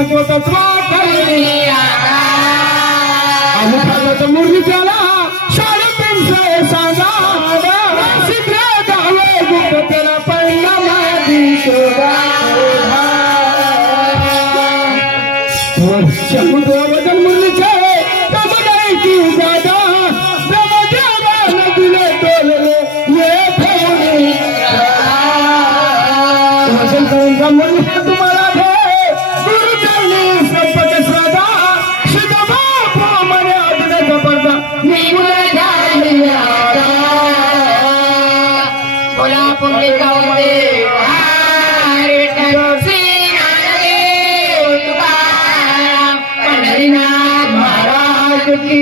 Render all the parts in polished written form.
पंचतत्व मुरली त्याला साडेतीन से सांगा सिद्ध गावे गुप्त त्याला पहिला मादी शोधा शंभूवदन मुरलीचे तमदाई की दादा ब्रह्मदेवा नदीले तोलले ये फेवणी वचन करूंगा मुरली तुम्हाला दे गुरुचरणी संपत श्रद्धा शिदा बापू मने अजून जबरदा निमुले झालिया बोला पुंडलिकावते हरे टसी की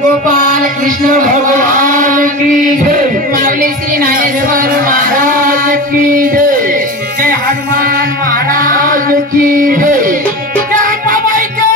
गोपाल कृष्ण भगवान की जय मावली श्री ज्ञानेश्वर महाराज की जय जय हनुमान महाराज की जय जय बाबाई के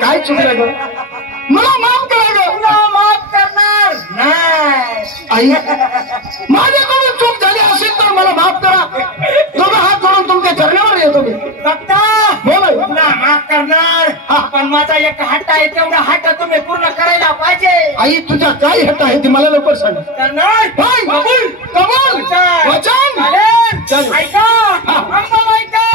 काय चुकलं ग मला माफ करा ग माफ करणार नाही आई माझ्याकडून चूक झाली असेल तर मला माफ करा तुम्ही हात जोडून तुमच्या चरणावर येतो मी फक्त बोल माफ करणार पण माझा एक हट्ट आहे तेवढा हट्ट तुम्ही पूर्ण करायला पाहिजे आई तुझा काय हट्ट आहे ते मला लवकर सांग करणार कबूल कबूल वचन चल ऐका ऐका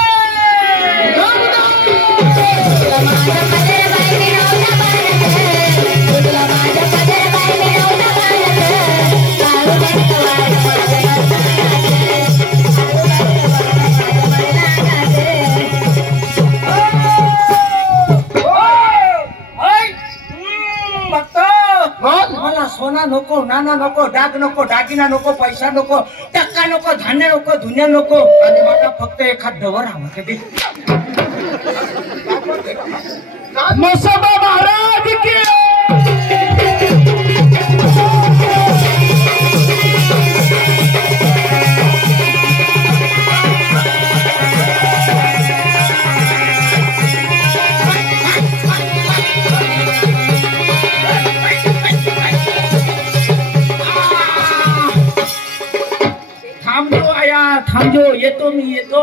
मला सोना नको नाना नको डाग नको दागिना नको पैसा नको टक्का नको धान्य नको धुन्या नको आणि मला फक्त एखाद डवर हवं कधी मसोबा महाराज की थांबो येतो मी येतो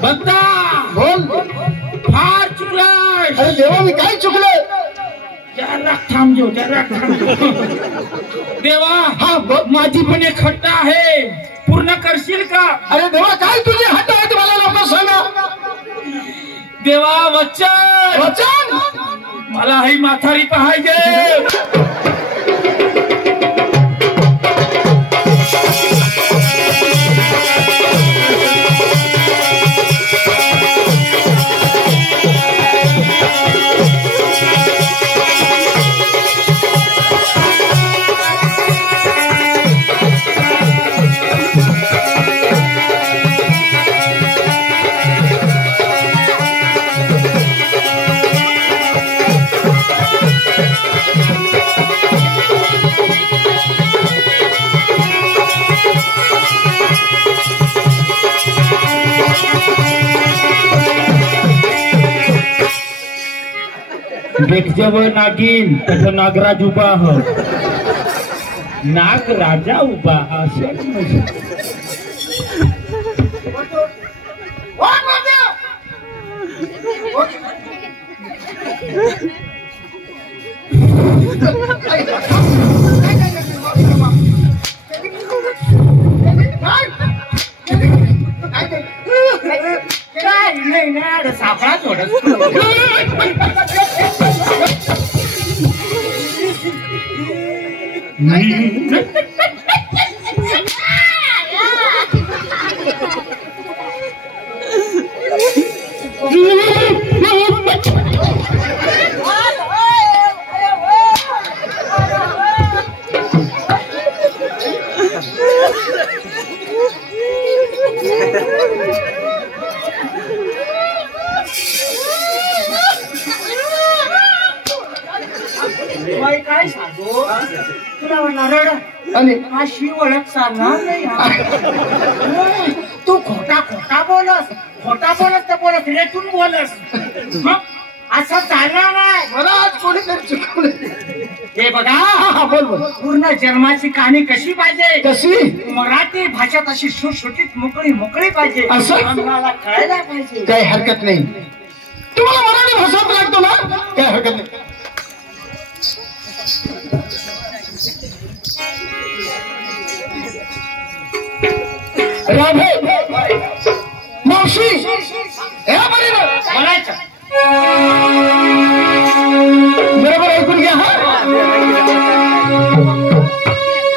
बघता बोल फार चुकलास अरे देवा मी काय चुकलं जरा थांबो देवा हा माझी पण एक हट्ट आहे पूर्ण करशील का अरे देवा काय तुझे हट्ट आहे ते मला लवकर सांगा देवा वचन वचन मला ही म्हातारी पाहिजे देख जब नागिन तस नागराज उभा हो नाग राजा उभा सापळा सोडत बाई काय सांगू तुला म्हणणार रड आणि अशी ओळख चालणार नाही तू खोटा बोलत तर बोलत रेटून बोलस मग असं चालणार नाही मला आज कोणीतरी चुकवलं हे बघा हा बोल बोल पूर्ण जन्माची कहाणी कशी पाहिजे कशी मराठी भाषा तशी सुटसुटीत मोकळी पाहिजे असं? आम्हाला कळायला पाहिजे काही हरकत नाही तुम्हाला मराठी भाषा लागतो ना काही हरकत नाही राधे मावशी या बरी बोलायचं